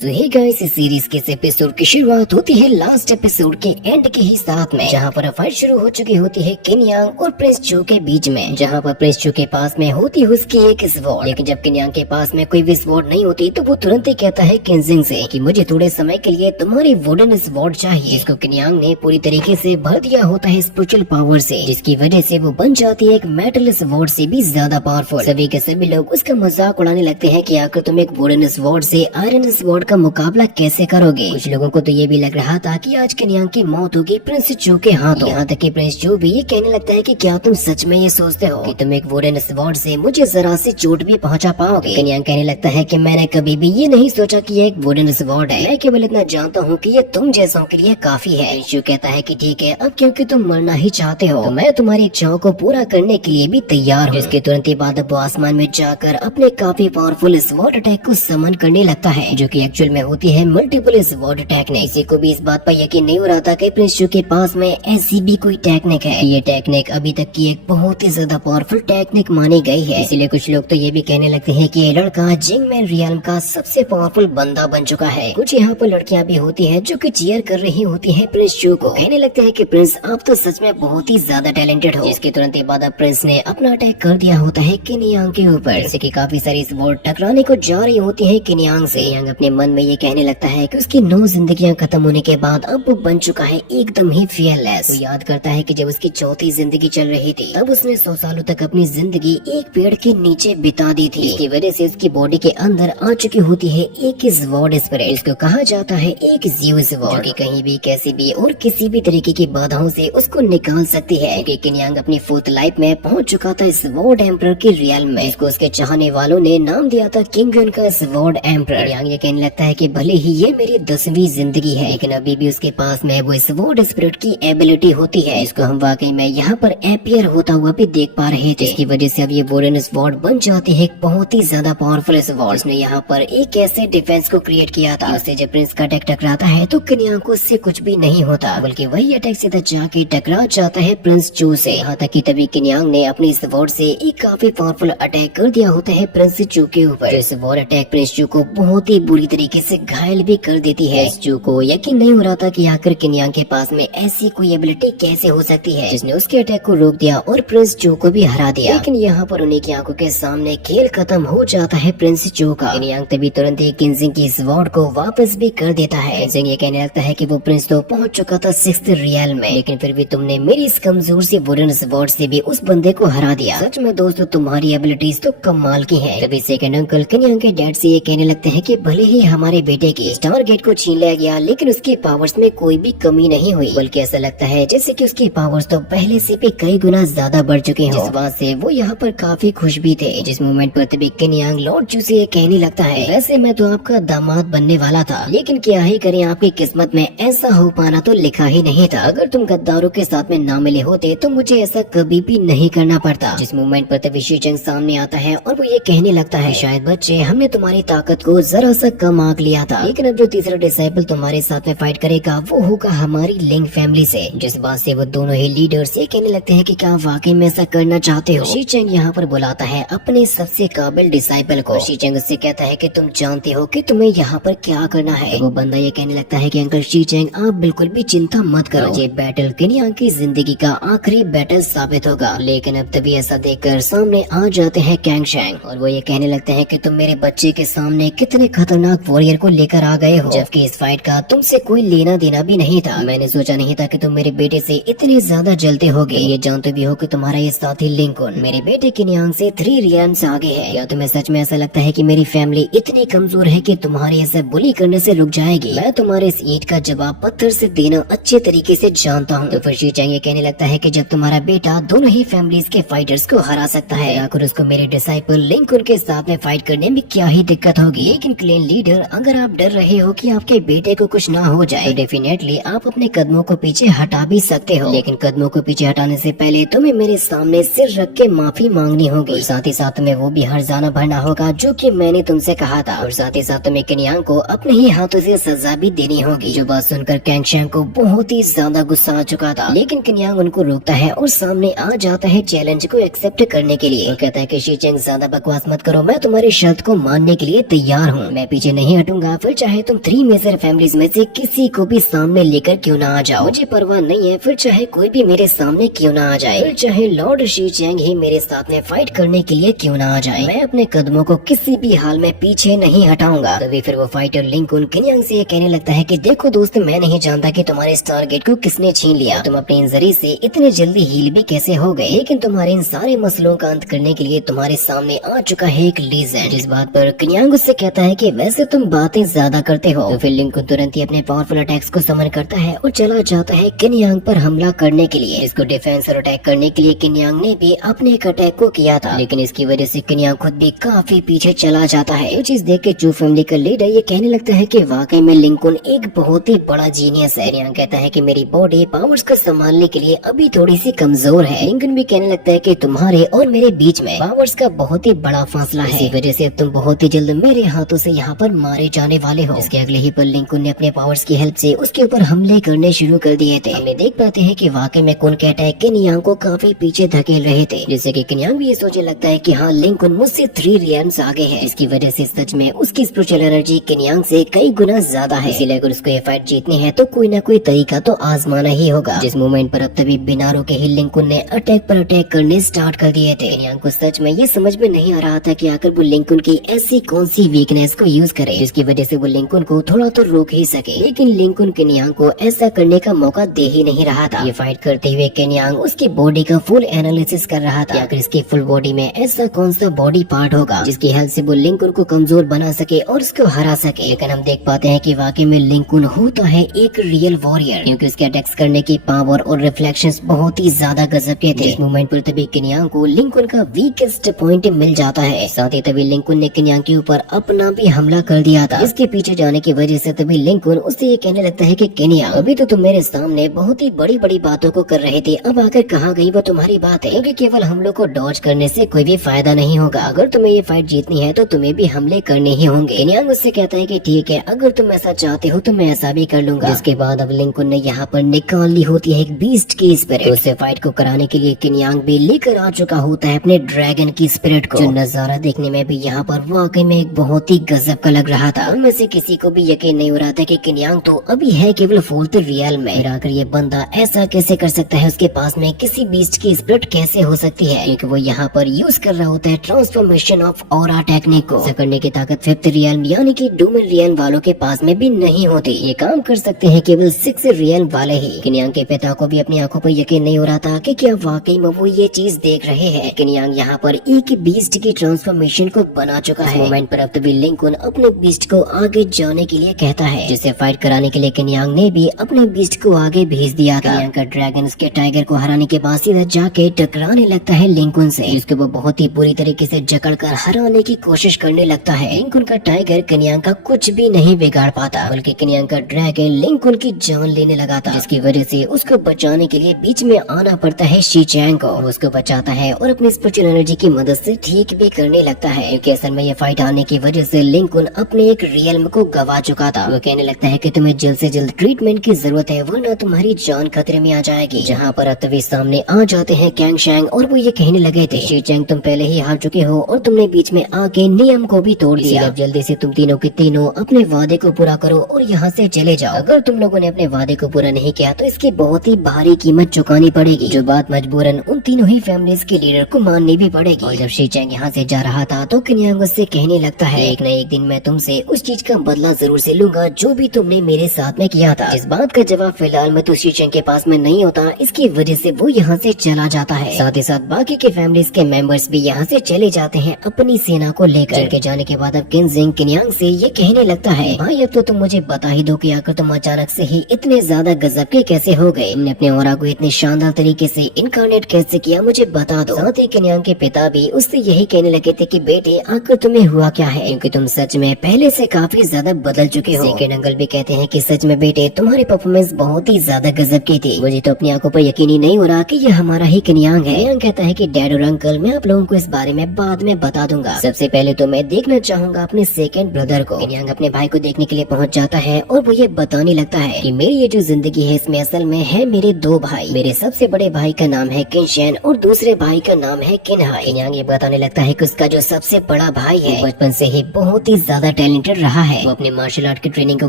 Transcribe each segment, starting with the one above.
तो hey guys, इस series के इस एपिसोड की शुरुआत होती है लास्ट एपिसोड के एंड के ही साथ में, जहां पर फाइट शुरू हो चुकी होती है किन यांग और प्रिंस चू के बीच में। जहां पर प्रिंस चू के पास में होती है उसकी एक स्वॉर्ड, लेकिन जब किन यांग के पास में कोई भी स्वॉर्ड नहीं होती तो वो तुरंत ही कहता है किनजिंग से कि मुझे थोड़े समय के लिए तुम्हारी वुडन स्वॉर्ड चाहिए, जिसको किन यांग ने पूरी तरीके से भर दिया होता है स्पिरिचुअल पावर से, जिसकी वजह से वो बन जाती है एक मेटल स्वॉर्ड से भी ज्यादा पावरफुल। सभी के सभी लोग उसका मजाक उड़ाने लगते हैं कि आखिर तुम एक वुडन स्वॉर्ड से आयरन स्वॉर्ड का मुकाबला कैसे करोगे। कुछ लोगों को तो ये भी लग रहा था कि आज किन यांग की मौत होगी प्रिंस चू के हाथों। यहाँ तक कि प्रिंस चू भी ये कहने लगता है कि क्या तुम सच में ये सोचते हो कि तुम एक वुडन स्वॉर्ड से मुझे जरा सी चोट भी पहुंचा पाओगे। किन यांग कहने लगता है कि मैंने कभी भी ये नहीं सोचा कि ये एक वुडन स्वॉर्ड है, मैं केवल इतना जानता हूँ कि ये तुम जैसों के लिए काफी है। प्रिंस चू कहता है कि ठीक है, अब क्योंकि तुम मरना ही चाहते हो तो मैं तुम्हारी इच्छाओं को पूरा करने के लिए भी तैयार हूँ। इसके तुरंत ही बाद वो आसमान में जाकर अपने काफी पावरफुल स्वॉर्ड अटैक को समन करने लगता है, जो कि एक्चुअल में होती है मल्टीपल स्वॉर्ड टेक्निक। किसी को भी इस बात पर यकीन नहीं हो रहा था कि प्रिंस चू के पास में ऐसी भी कोई टेक्निक है। ये टेक्निक अभी तक की एक बहुत ही ज्यादा पावरफुल टेक्निक मानी गई है। इसीलिए कुछ लोग तो ये भी कहने लगते हैं कि ये लड़का जिंगमैन रियल्म का सबसे पावरफुल बंदा बन चुका है। कुछ यहाँ पर लड़कियाँ भी होती हैं जो कि चीयर कर रही होती हैं प्रिंस चू को, कहने लगते हैं कि प्रिंस आप तो सच में बहुत ही ज्यादा टैलेंटेड हो। जिसके तुरंत बाद प्रिंस ने अपना अटैक कर दिया होता है किन यांग के ऊपर, जैसे कि काफी सारी स्वॉर्ड टकराने को जा रही होती है किन यांग से। यांग अपने मन में ये कहने लगता है कि उसकी 9 जिंदगियां खत्म होने के बाद अब वो बन चुका है एकदम ही फियरलेस। वो याद करता है कि जब उसकी चौथी जिंदगी चल रही थी तब उसने 100 सालों तक अपनी जिंदगी एक पेड़ के नीचे बिता दी थी। इसकी वजह से उसकी बॉडी के अंदर आ चुकी होती है एक स्वॉर्ड स्पिरिट, इसको कहा जाता है एक जीव स्वॉर्ड, जो कि कहीं भी कैसी भी और किसी भी तरीके की बाधाओं से उसको निकाल सकती है। क्योंकि किन यांग अपनी 4th लाइफ में पहुंच चुका था स्वॉर्ड एम्परर के रियल्म में, जिसको उसके चाहने वालों ने नाम दिया था किंग युन का स्वॉर्ड एम्परर। यांग ये कहने लगता है कि भले ही ये मेरी 10वीं जिंदगी है, लेकिन अभी भी उसके पास में वो स्वॉर्ड स्पिरिट की एबिलिटी होती है, इसको हम वाकई में यहाँ पर अपीयर होता हुआ भी देख पा रहे थे। इसकी वजह से अब ये वुडन स्वॉर्ड बन जाती है एक बहुत ही ज्यादा पावरफुल स्वॉर्ड। उसने यहाँ पर एक ऐसे डिफेंस को क्रिएट किया था, उससे जब प्रिंस का अटैक टकराता है तो किन यांग को उससे कुछ भी नहीं होता, बल्कि वही अटैक सीधा जाके टकरा जाता है प्रिंस चू से। यहाँ तक कि तभी किन यांग ने अपनी स्वॉर्ड से एक काफी पावरफुल अटैक कर दिया होता है प्रिंस चू के ऊपर। जो स्वॉर्ड अटैक प्रिंस चू को बहुत ही बुरी तरीके से घायल भी कर देती है। चू को यकीन नहीं हो रहा था कि आखिर किन यांग के पास में ऐसी कोई एबिलिटी कैसे हो सकती है, जिसने उसके अटैक को रोक दिया और प्रिंस चू को भी हरा दिया। लेकिन यहाँ पर उन्हीं की आंखों के सामने खेल खत्म हो जाता है प्रिंस चू का। किन यांग तभी तुरंत ही किनजिंग की स्वॉर्ड को वापस भी कर देता है। किनजिंग ये कहने लगता है कि वो प्रिंस तो पहुंच चुका था 6th रियल्म में, लेकिन फिर भी तुमने मेरी इस कमजोर सी वुडन स्वॉर्ड से भी उस बंदे को हरा दिया। सच में दोस्तों, तुम्हारी एबिलिटीज तो कमाल की है। तभी सेकंड अंकल किन यांग के डैड से ये कहने लगते हैं कि भले ही हमारे बेटे की स्टार गेट को छीन लिया गया, लेकिन उसके पावर्स में कोई भी कमी नहीं हुई, बल्कि ऐसा लगता है जैसे कि उसके पावर्स तो पहले से भी कई गुना ज्यादा बढ़ चुके हों। जिस बात से वो यहाँ पर काफी खुश भी थे। जिस मोमेंट पर तभी किन यांग लॉर्ड चू से ये कहने लगता है, वैसे मैं तो आपका दामाद बनने वाला था, लेकिन क्या ही करें, आपकी किस्मत में ऐसा हो पाना तो लिखा ही नहीं था। अगर तुम गद्दारों के साथ में ना मिले होते तो मुझे ऐसा कभी भी नहीं करना पड़ता। जिस मोमेंट पर तभी शी चिंग सामने आता है और वो ये कहने लगता है, शायद बच्चे हमने तुम्हारी ताकत को जरा सा कम आंक लिया था, लेकिन अब जो तीसरा डिसाइपल तुम्हारे साथ में फाइट करेगा वो होगा हमारी लिंग फैमिली से। जिस बात से वो दोनों ही लीडर्स ये कहने लगते हैं कि क्या वाकई में ऐसा करना चाहते हो। शी चिंग यहाँ पर बुलाता है अपने सबसे काबिल डिसाइपल को। शी चिंग उससे कहता है कि तुम जानते हो कि तुम्हें यहाँ पर क्या करना है। वो बंदा ये कहने लगता है कि अंकल शी चिंग, आप बिल्कुल भी चिंता मत करो, ये बैटल किन यांग की जिंदगी का आखिरी बैटल साबित होगा। लेकिन अब तभी ऐसा देखकर सामने आ जाते हैं कैंग शैंग और वो ये कहने लगते हैं कि तुम मेरे बच्चे के सामने कितने खतरनाक वॉरियर को लेकर आ गए हो, जबकि इस फाइट का तुमसे कोई लेना देना भी नहीं था। मैंने सोचा नहीं था कि तुम मेरे बेटे से इतने ज्यादा जलते होगे। ये जानते भी हो कि तुम्हारा ये साथी लिंकन मेरे बेटे किन यांग से 3 रियल्म से आगे है। या तुम्हें सच में ऐसा लगता है कि मेरी फैमिली इतनी कमजोर है कि तुम्हारे ऐसे बुली करने से रुक जाएगी? मैं तुम्हारे इस ईंट का जवाब पत्थर से देना अच्छे तरीके से जानता हूँ। तो फिर शी चिंग ये कहने लगता है कि जब तुम्हारा बेटा दोनों ही फैमिलीज के फाइटर्स को हरा सकता है, आखिर उसको मेरे डिसाइपल लिंकन के साथ में फाइट करने में क्या ही दिक्कत होगी। लेकिन क्लेन लीडर, अगर आप डर रहे हो कि आपके बेटे को कुछ ना हो जाए, तो डेफिनेटली आप अपने कदमों को पीछे हटा भी सकते हो, लेकिन कदमों को पीछे हटाने से पहले तुम्हें मेरे सामने सिर रख के माफी मांगनी होगी। साथ ही साथ तुम्हें वो भी हर्जाना भरना होगा जो कि मैंने तुमसे कहा था, और साथ ही साथ तुम्हें किन यांग को अपने ही हाथों से सजा भी देनी होगी। जो बात सुनकर कैंग शैंग को बहुत ही ज्यादा गुस्सा आ चुका था, लेकिन किन यांग उनको रोकता है और सामने आ जाता है चैलेंज को एक्सेप्ट करने के लिए। कहता है कि शी चिंग, ज्यादा बकवास मत करो, मैं तुम्हारी शर्त को मानने के लिए तैयार हूँ, मैं पीछे नहीं नहीं हटूंगा, फिर चाहे तुम 3 मेजर फैमिलीज में से किसी को भी सामने लेकर क्यों ना आ जाओ, मुझे परवाह नहीं है, फिर चाहे कोई भी मेरे सामने क्यों ना आ जाए, फिर चाहे लॉर्ड शी चैंग ही मेरे साथ में फाइट करने के लिए क्यों ना आ जाए, मैं अपने कदमों को किसी भी हाल में पीछे नहीं हटाऊंगा। तभी फिर वो फाइटर लिंकन किनयांग से कहने लगता है कि देखो दोस्त, मैं नहीं जानता कि तुम्हारे स्टारगेट को किसने छीन लिया, तुम अपनी इंजरी से इतने जल्दी हील भी कैसे हो गए, लेकिन तुम्हारे इन सारे मसलों का अंत करने के लिए तुम्हारे सामने आ चुका है एक लीजेंड। जिस बात पर किनयांग उससे कहता है कि वैसे तुम बातें ज्यादा करते हो। तो फिर लिंकन तुरंत ही अपने पावरफुल अटैक्स को समन करता है और चला जाता है किनयांग पर हमला करने के लिए। इसको डिफेंस और अटैक करने के लिए किनयांग ने भी अपने एक अटैक को किया था, लेकिन इसकी वजह से किनयांग खुद भी काफी पीछे चला जाता है। ये चीज देख के चू फैमिली का लीडर ये कहने लगता है कि वाकई में लिंकन एक बहुत ही बड़ा जीनियस है। किनयांग कहता है कि मेरी बॉडी पावर्स को संभालने के लिए अभी थोड़ी सी कमजोर है। लिंकन भी कहने लगता है कि तुम्हारे और मेरे बीच में पावर्स का बहुत ही बड़ा फासला है, इसी वजह से तुम बहुत ही जल्द मेरे हाथों से यहाँ पर मारे जाने वाले हो। इसके अगले ही पल लिंकन ने अपने पावर्स की हेल्प से उसके ऊपर हमले करने शुरू कर दिए थे। हमने देख पाते हैं कि वाकई में कुन के अटैक किनयांग को काफी पीछे धकेल रहे थे, जिससे कि किनयांग भी ये सोचने लगता है कि हाँ, लिंकन मुझसे 3 रियल्म्स आगे है। इसकी वजह से सच में उसकी स्पिरिचुअल एनर्जी किनयांग से कई गुना ज्यादा है, इसीलिए अगर उसको ये फाइट जीतनी है तो कोई ना कोई तरीका तो आजमाना ही होगा। जिस मोमेंट पर अब तभी बिना रुके ही लिंकन ने अटैक पर अटैक करने स्टार्ट कर दिए थे। किनयांग को सच में ये समझ में नहीं आ रहा था कि आखिर वो लिंकन की ऐसी कौन सी वीकनेस को यूज करे जिसकी वजह से वो लिंकन को थोड़ा तो रोक ही सके, लेकिन लिंकन किनयांग को ऐसा करने का मौका दे ही नहीं रहा था। ये फाइट करते हुए किनयांग उसकी बॉडी का फुल एनालिसिस कर रहा था, आखिर इसकी फुल बॉडी में ऐसा कौन सा बॉडी पार्ट होगा जिसकी हेल्प से वो लिंकन को कमजोर बना सके और उसको हरा सके। लेकिन हम देख पाते हैं कि वाकई में लिंकन होता है एक रियल वॉरियर, क्योंकि उसके अटैक्स करने की पावर और रिफ्लेक्शंस बहुत ही ज्यादा गजब के थे। इस मोमेंट पर तभी किनयांग को लिंकन का वीकेस्ट पॉइंट मिल जाता है। साथ ही तभी लिंकन ने किनयांग के ऊपर अपना भी हमला कर दिया था। इसके पीछे जाने की वजह से तभी लिंकन उससे ये कहने लगता है कि किनयांग, अभी तो तुम मेरे सामने बहुत ही बड़ी बड़ी बातों को कर रहे थे, अब आकर कहाँ गई वो तुम्हारी बात है, क्योंकि केवल हम लोग को डॉज करने से कोई भी फायदा नहीं होगा। अगर तुम्हें ये फाइट जीतनी है तो तुम्हें भी हमले करने ही होंगे। किनयांग उससे कहता है कि ठीक है, अगर तुम ऐसा चाहते हो तो मैं ऐसा भी कर लूंगा। इसके बाद अब लिंकन ने यहाँ पर निकाल ली होती है एक बीस्ट की स्पिरिट। उससे फाइट को कराने के लिए किनयांग भी लेकर आ चुका होता है अपने ड्रैगन की स्पिरिट को, जो नजारा देखने में भी यहाँ पर वाकई में एक बहुत ही गजब का लग रहा था। उनमें से किसी को भी यकीन नहीं हो रहा था कि किनयांग तो अभी है केवल 4th रियल में, फिर आकर ये बंदा ऐसा कैसे कर सकता है, उसके पास में किसी बीस्ट की स्पिरिट कैसे हो सकती है, क्योंकि वो यहाँ पर यूज कर रहा होता है ट्रांसफॉर्मेशन ऑफ ऑरा टेक्निक को। ऐसा करने की ताकत 5th रियल यानी कि डोमेन रियल वालों के पास में भी नहीं होती, ये काम कर सकते हैं केवल 6 रियल वाले ही। किनयांग के पिता को भी अपनी आंखों पर यकीन नहीं हो रहा था कि क्या वाकई में वो ये चीज देख रहे हैं। किनयांग यहाँ पर एक बीस्ट की ट्रांसफॉर्मेशन को बना चुका है। मोमेंट पर अब तभी लिंकन अपने बीस्ट को आगे जाने के लिए कहता है, जिसे फाइट कराने के लिए किनयांग ने भी अपने बीस्ट को आगे भेज दिया था। किनयांग का ड्रैगन उसके टाइगर को हराने के बाद सीधा जाके टकराने लगता है लिंकन से, जिसको वो बहुत ही बुरी तरीके से जकड़कर हराने की कोशिश करने लगता है। लिंकन का टाइगर किनयांग का कुछ भी नहीं बिगाड़ पाता, बल्कि किनयांग का ड्रैगन लिंकन की जान लेने लगा था, जिसकी वजह से उसको बचाने के लिए बीच में आना पड़ता है शी चैंग को। वो उसको बचाता है और अपनी स्पिरिचुअल एनर्जी की मदद से ठीक भी करने लगता है, क्योंकि असल में ये फाइट आने की वजह से लिंकन अपने एक रियल्म को गवा चुका था। वो कहने लगता है कि तुम्हें जल्द से जल्द ट्रीटमेंट की जरूरत है, वरना तुम्हारी जान खतरे में आ जाएगी। जहाँ पर तभी सामने आ जाते हैं कैंग शैंग और वो ये कहने लगे थे, शी चैंग तुम पहले ही हार चुके हो और तुमने बीच में आके नियम को भी तोड़ दिया। अब जल्दी से तुम तीनों के तीनों अपने वादे को पूरा करो और यहाँ से चले जाओ। अगर तुम लोगों ने अपने वादे को पूरा नहीं किया तो इसकी बहुत ही भारी कीमत चुकानी पड़ेगी, जो बात मजबूरन उन तीनों ही फैमिलीज के लीडर को माननी भी पड़ेगी। और जब शी चैंग यहाँ से जा रहा था तो किनयांग उससे कहने लगता है, एक न एक दिन मैं तुमसे उस चीज का बदला जरूर से लूंगा जो भी तुमने मेरे साथ में किया था। इस बात का जवाब फिलहाल में तो शी चैंग के पास में नहीं होता, इसकी वजह से वो यहाँ से चला जाता है। साथ ही साथ बाकी के फैमिलीज के मेंबर्स भी यहाँ से चले जाते हैं अपनी सेना को लेकर। चल के जाने के बाद अब किनजिंग किनयांग से ये कहने लगता है, भाई अब तो तुम मुझे बता ही दो कि आकर तुम अचानक से ही इतने ज्यादा गजब के कैसे हो गए, तुमने अपने ऑरा को इतने शानदार तरीके से इनकारनेट कैसे किया, मुझे बता दो। साथ ही किनयांग के पिता भी उससे यही कहने लगे थे कि बेटे आकर तुम्हें हुआ क्या है, क्योंकि तुम सच में पहले से काफी ज्यादा बदल चुके हो। सेकंड अंकल भी कहते हैं कि सच में बेटे तुम्हारी परफॉर्मेंस बहुत ही ज्यादा गजब की थी, मुझे तो अपनी आंखों पर यकीन ही नहीं हो रहा कि ये हमारा ही किनयांग है। किनयांग कहता है कि डैड और अंकल मैं आप लोगों को इस बारे में बाद में बता दूंगा, सबसे पहले तो मैं देखना चाहूंगा अपने सेकंड ब्रदर को। किनयांग अपने भाई को देखने के लिए पहुंच जाता है और वो ये बताने लगता है कि मेरी ये जो जिंदगी है इसमें असल में है मेरे 2 भाई, मेरे सबसे बड़े भाई का नाम है किनशेन और दूसरे भाई का नाम है किनहाई। किनयांग ये बताने लगता है कि उसका जो सबसे बड़ा भाई है बचपन से ही बहुत ही ज्यादा टैलेंटेड रहा है। वो अपने मार्शल आर्ट की ट्रेनिंग को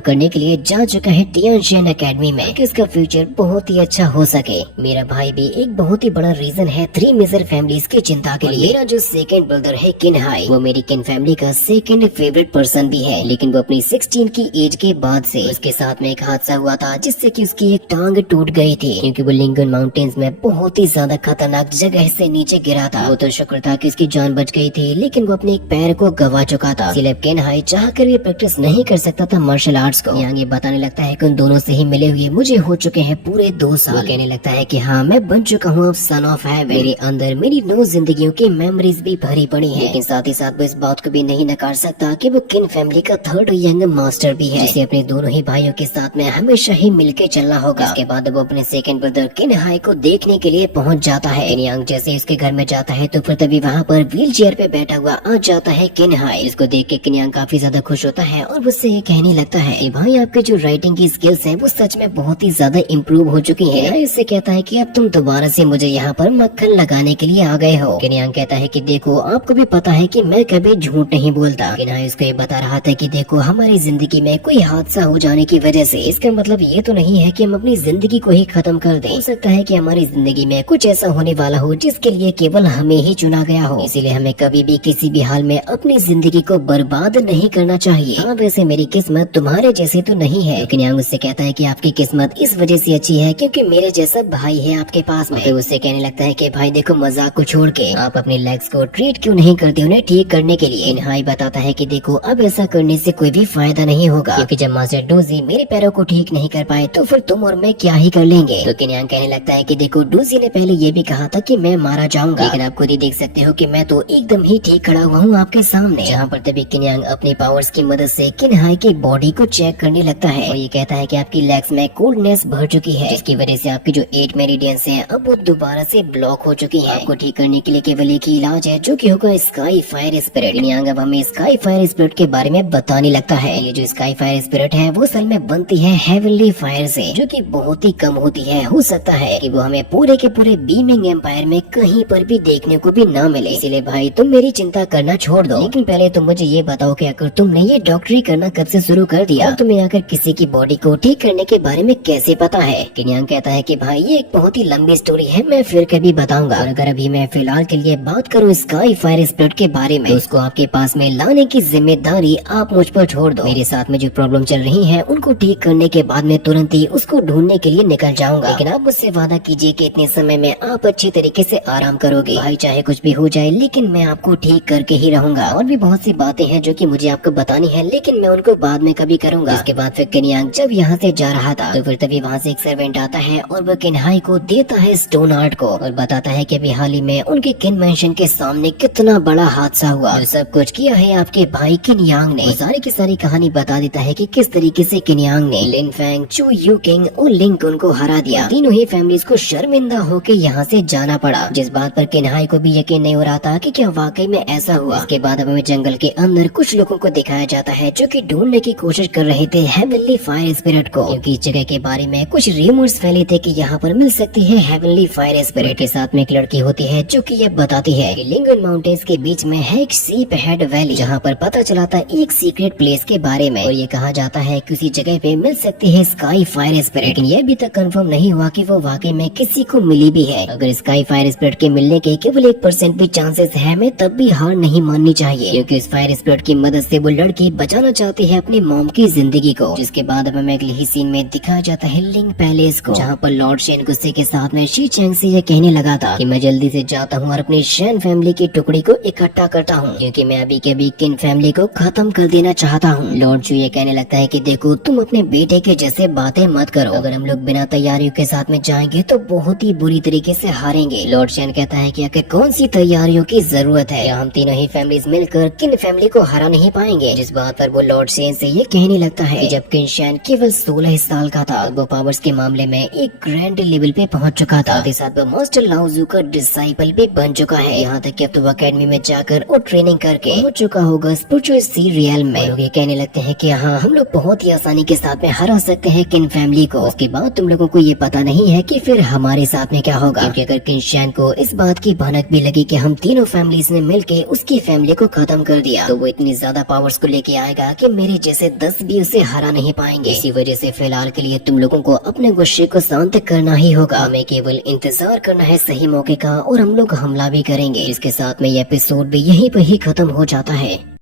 करने के लिए जा चुका है टियानजिन एकेडमी में कि उसका फ्यूचर बहुत ही अच्छा हो सके। मेरा भाई भी एक बहुत ही बड़ा रीजन है 3 मेजर फैमिलीज की चिंता के लिए। मेरा जो सेकंड ब्रदर है किन हाई, वो मेरी किन फैमिली का सेकंड फेवरेट पर्सन भी है, लेकिन वो अपनी 16 की एज के बाद से उसके साथ में एक हादसा हुआ था जिससे कि उसकी एक टांग टूट गई थी, क्योंकि वो लिंगन माउंटेन्स में बहुत ही ज्यादा खतरनाक जगह से नीचे गिरा था। वो तो शुक्र था कि उसकी जान बच गई थी, लेकिन वो अपने एक पैर को गवा चुका था। इसलिए केन हाई चाह कर भी प्रैक्टिस नहीं कर सकता था मार्शल आर्ट्स को। यहाँ ये बताने लगता है कि उन दोनों से ही मिले हुए मुझे हो चुके हैं पूरे 2 साल। कहने लगता है कि हाँ, मैं बन चुका हूँ अब सन ऑफ हेवन। मेरे अंदर मेरी 9 जिंदगियों की मेमोरीज भी भरी पड़ी है, लेकिन साथ ही साथ वो इस बात को भी नहीं नकार सकता कि वो किन फैमिली का थर्ड यंग मास्टर भी है, जिसे अपने दोनों ही भाइयों के साथ में हमेशा ही मिलके चलना होगा। इसके बाद वो अपने सेकंड ब्रदर किन हाई को देखने के लिए पहुंच जाता है। किन यांग जैसे उसके घर में जाता है तो फिर तभी वहाँ पर व्हील चेयर पे बैठा हुआ आ जाता है किन हाई। इसको देख के किन यांग काफी ज्यादा खुश होता है और उससे ये कहने लगता है कि भाई आपके जो राइटिंग की स्किल्स है वो सच में बहुत ही ज्यादा इम्प्रूव हो चुकी है। इससे कहता है कि अब तुम दोबारा से मुझे यहाँ पर मक्खन लगाने के लिए आ गए हो। किन यांग कहता है कि देखो आपको भी पता है कि मैं कभी झूठ नहीं बोलता। किन हाई उसको ये बता रहा था कि देखो हमारी जिंदगी में कोई हादसा हो जाने की वजह से इसका मतलब ये तो नहीं है कि हम अपनी जिंदगी को ही खत्म कर दें। हो सकता है कि हमारी जिंदगी में कुछ ऐसा होने वाला हो जिसके लिए केवल हमें ही चुना गया हो, इसीलिए हमें कभी भी किसी भी हाल में अपनी जिंदगी को बर्बाद नहीं करना चाहिए। हाँ, वैसे मेरी किस्मत तुम्हारे जैसे तो नहीं है। लेकिन यांग उससे कहता है कि आपकी किस्मत इस वजह से अच्छी है क्योंकि मेरे जैसा भाई है आपके पास में। तो उससे कहने लगता है कि भाई देखो मजाक को छोड़ के आप अपने लेग्स को ट्रीट क्यों नहीं करते उन्हें ठीक करने के लिए। किन हाई बताता है कि देखो अब ऐसा करने से कोई भी फायदा नहीं होगा, क्योंकि जब मास्टर डूजी मेरे पैरों को ठीक नहीं कर पाए तो फिर तुम और मैं क्या ही कर लेंगे। तो किन यांग कहने लगता है कि देखो डूजी ने पहले ये भी कहा था कि मैं मारा जाऊंगा, लेकिन आप खुद ही देख सकते हो कि मैं तो एकदम ही ठीक खड़ा हुआ हूँ आपके सामने। जहाँ पर तभी किन यांग अपनी पावर्स की मदद से किन हाई की बॉडी को चेक करने लगता है और ये कहता है कि आपकी लेग्स में कोल्डनेस भर चुकी है, जिसकी वजह से आपकी जो 8 मेरिडियंस हैं अब वो दोबारा से ब्लॉक हो चुकी हैं। आपको ठीक करने के लिए केवल एक ही इलाज है जो कि होगा स्काई फायर स्पिरिट। किन यांग अब हमें स्काई फायर स्पिरिट के बारे में बताने लगता है। ये जो स्काई फायर स्पिरिट है वो असल में बनती है हेवनली फायर से, जो कि बहुत ही कम होती है। हो सकता है कि वो हमें पूरे के पूरे बीमिंग एम्पायर में कहीं पर भी देखने को भी ना मिले। इसीलिए भाई तुम मेरी चिंता करना छोड़ दो, लेकिन पहले तुम मुझे ये बताओ कि अगर तुमने ये डॉक्टरी करना कब से शुरू कर दिया और तुम्हें अगर किसी की बॉडी को ठीक करने के बारे में कैसे पता है। किन यांग कहता है कि भाई ये एक बहुत ही लंबी स्टोरी है, मैं फिर कभी बताऊंगा। और अगर अभी मैं फिलहाल के लिए बात करूँ स्काई फायर स्पिरिट के बारे में, तो उसको आपके पास में लाने की जिम्मेदारी आप मुझ पर छोड़ दो। मेरे साथ में जो प्रॉब्लम चल रही है उनको ठीक करने के बाद में तुरंत ही उसको ढूंढने के लिए निकल जाऊंगा, लेकिन आप मुझसे वादा कीजिए कि इतने समय में आप अच्छे तरीके से आराम करोगे। भाई चाहे कुछ भी हो जाए लेकिन मैं आपको ठीक करके ही रहूंगा। और भी बहुत सी बातें हैं जो कि मुझे आपको बतानी है, लेकिन मैं उनको बाद में कभी करूंगा। इसके बाद फिर किन यांग जब यहाँ से जा रहा था तो फिर तभी वहाँ से एक सर्वेंट आता है और वो किन हाई को देता है स्टोन आर्ट को और बताता है कि अभी हाल ही में उनके किन मेंशन के सामने कितना बड़ा हादसा हुआ। सब कुछ किया है आपके भाई किन यांग ने। सारी की सारी कहानी बता देता है कि किस तरीके से किन यांग ने लिन फैंग, चू यू किंग और लिंक उनको हरा दिया। तीनों ही फैमिलीज को शर्मिंदा होकर यहाँ से जाना पड़ा, जिस बात पर किन हाई को भी यकीन नहीं हो रहा था कि क्या वाकई में ऐसा हुआ। इसके बाद हमें जंगल के अंदर कुछ लोगों को दिखाया जाता है जो कि ढूंढने की कोशिश कर रहे थे हेवनली फायर स्पिरिट को, क्योंकि इस जगह के बारे में कुछ रूमर्स फैले थे कि यहाँ पर मिल सकती है हेवनली फायर स्पिरिट। के साथ में एक लड़की होती है जो कि ये बताती है कि लिंगन माउंटेन्स के बीच में है एक सीप हेड वैली, जहाँ पर पता चला था एक सीक्रेट प्लेस के बारे में और ये कहा जाता है कि उसी जगह पे मिल सकती है स्काई फायर स्पिरिट। लेकिन ये अभी तक कंफर्म नहीं हुआ कि वो वाकई में किसी को मिली भी है। अगर स्काई फायर स्पिरिट के मिलने के केवल 1% भी चांसेस है, हमें तब भी हार नहीं माननी चाहिए, क्योंकि इस फायर स्पिरिट की मदद से वो लड़की बचाना चाहती है अपनी मॉम की जिंदगी को। जिसके बाद हमें अगले ही सीन में दिखाया जाता है लिंग पैलेस को, जहाँ पर लॉर्ड शेन गुस्से के साथ में शी चैंग से ये कहने लगा था कि मैं जल्दी से जाता हूँ और अपनी शेन फैमिली की टुकड़ी को इकट्ठा करता हूँ, क्योंकि मैं अभी के अभी किन फैमिली को खत्म कर देना चाहता हूँ। लॉर्ड चू ये कहने लगता है कि देखो तुम अपने बेटे के जैसे बातें मत करो, अगर हम लोग बिना तैयारियों के साथ में जाएंगे तो बहुत ही बुरी तरीके से हारेंगे। लॉर्ड शेन कहता है कि आखिर कौन सी तैयारियों की जरूरत है, या हम तीनों ही फैमिलीज मिलकर किन फैमिली को हरा नहीं पाएंगे। जिस बात पर वो लॉर्ड शेन से ये कहने लगता है कि जब किन शेन केवल 16 साल का था वो पावर्स के मामले में एक ग्रैंड लेवल पे पहुंच चुका था, साथ ही साथ वो मास्टर लाओजू का डिसाइपल भी बन चुका है। यहाँ तक कि अब तो वो अकेडमी में जाकर और ट्रेनिंग करके हो चुका होगा स्पिरिचुअल सी रियल्म में। लोग ये कहने लगते हैं कि हाँ हम लोग बहुत ही आसानी के साथ में हरा सकते हैं किन फैमिली को। उसके बाद तुम लोगों को ये पता नहीं है कि फिर हमारे साथ में क्या होगा, क्योंकि अगर किन शेन को इस बात की भनक भी लगी कि हम तीनों फैमिलीज ने मिलके उसकी फैमिली को खत्म कर दिया तो वो इतनी ज्यादा पावर्स को लेके आएगा कि मेरे जैसे 10 भी उसे हरा नहीं पाएंगे। इसी वजह से फिलहाल के लिए तुम लोगों को अपने गुस्से को शांत करना ही होगा। हमें केवल इंतजार करना है सही मौके का और हम लोग हमला भी करेंगे। इसके साथ में ये एपिसोड भी यहीं पर ही खत्म हो जाता है।